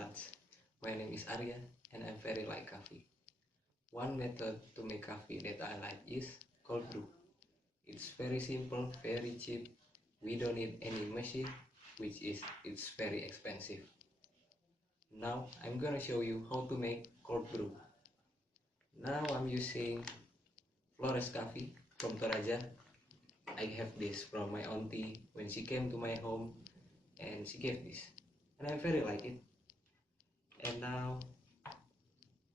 lunch. My name is Arya and I very like coffee. One method to make coffee that I like is cold brew. It's very simple, very cheap. We don't need any machine, it's very expensive. Now I'm gonna show you how to make cold brew. Now I'm using Flores coffee from Toraja. I have this from my auntie when she came to my home and she gave this and I very like it. And now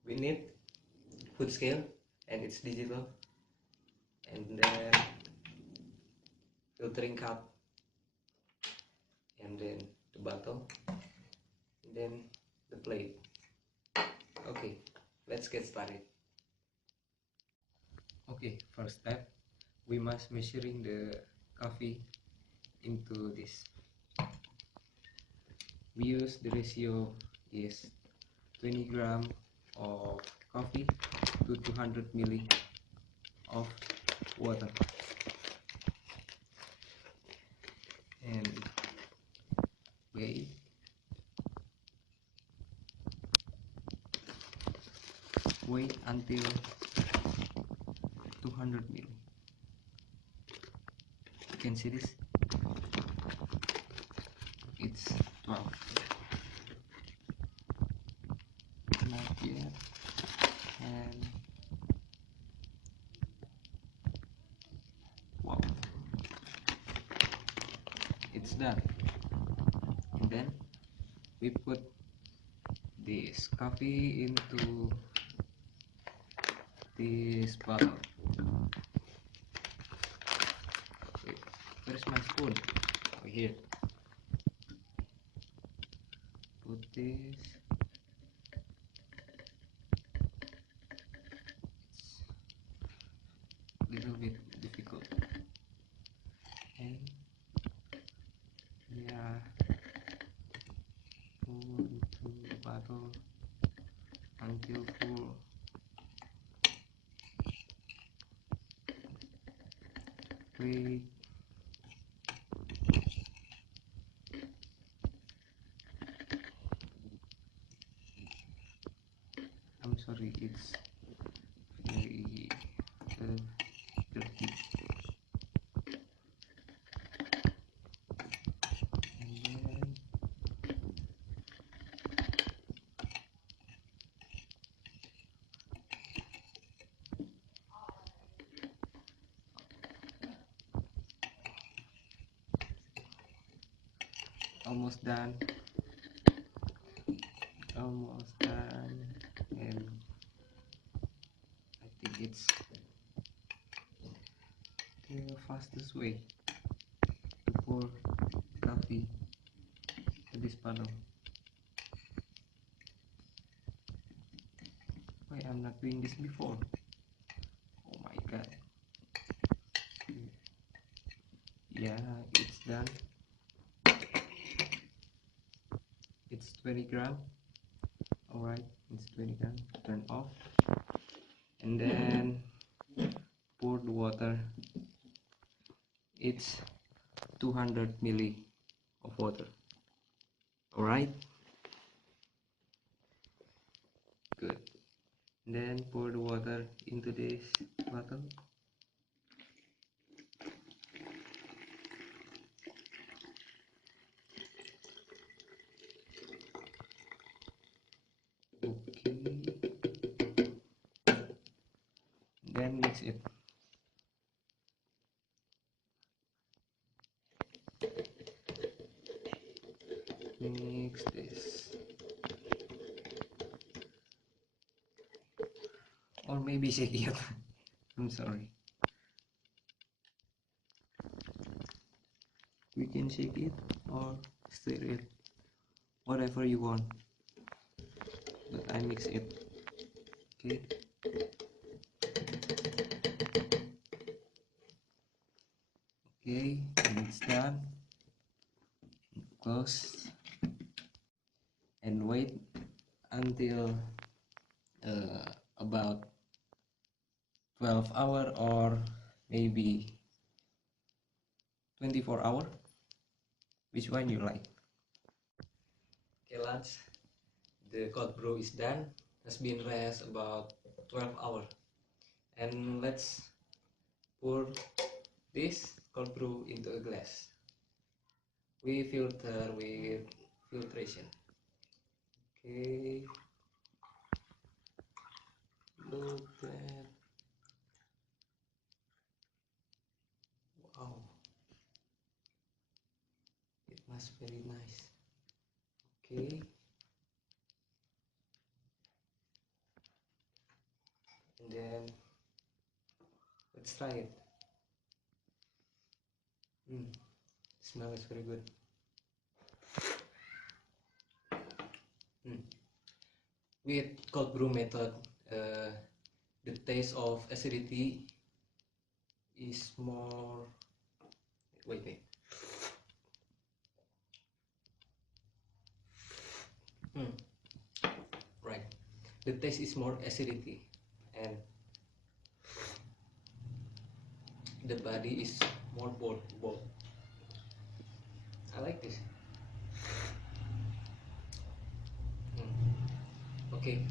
we need food scale and it's digital, and then filtering cup, and then the bottle, and then the plate. Okay, let's get started. Okay, first step, we must measuring the coffee into this. We use the ratio is 20 gram of coffee to 200 milli of water, and wait until 200 milli. You can see this, it's 12, not yet, and wow, it's done. And then we put this coffee into this bottle. Wait, where's my spoon? Oh, here. Put this. It's a little bit difficult. And yeah, pour into the bottle until full. Wait. I'm sorry, it's very dirty. And then almost done, and I think it's the fastest way to pour coffee to this bottle. Why I'm not doing this before? Oh my god. Yeah, it's done. It's 20 gram. Alright, it's 20 gram. Turn off. And then pour the water. It's 200 milli of water. Alright. Good. Then pour the water into this bottle. Okay. Then mix it. Mix this. Or maybe shake it. I'm sorry. We can shake it or stir it, whatever you want. But I mix it. Okay. Okay, and it's done. Close and wait until about 12 hour or maybe 24 hour, which one you like. Okay, lads, the cold brew is done. Has been rest about 12 hours. And let's pour this cold brew into a glass. We filter with filtration. Okay, look at, wow, it must very nice. Okay, and then let's try it. Smell is very good. With cold brew method, the taste of acidity is more. Wait. Right. The taste is more acidity, and the body is more bold. I like this. Okay,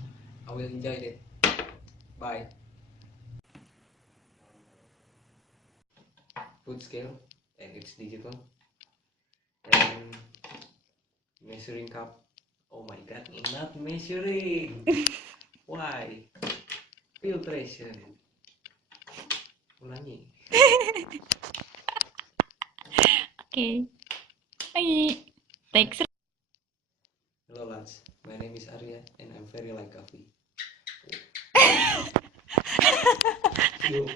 I will enjoy it. Bye. Food scale, and it's digital. And measuring cup. Oh my god, not measuring. Why? Filtration. Ulangi. Okay. Lagi. Thanks. Hello lads, my name is Arya and I'm very like coffee. Yo.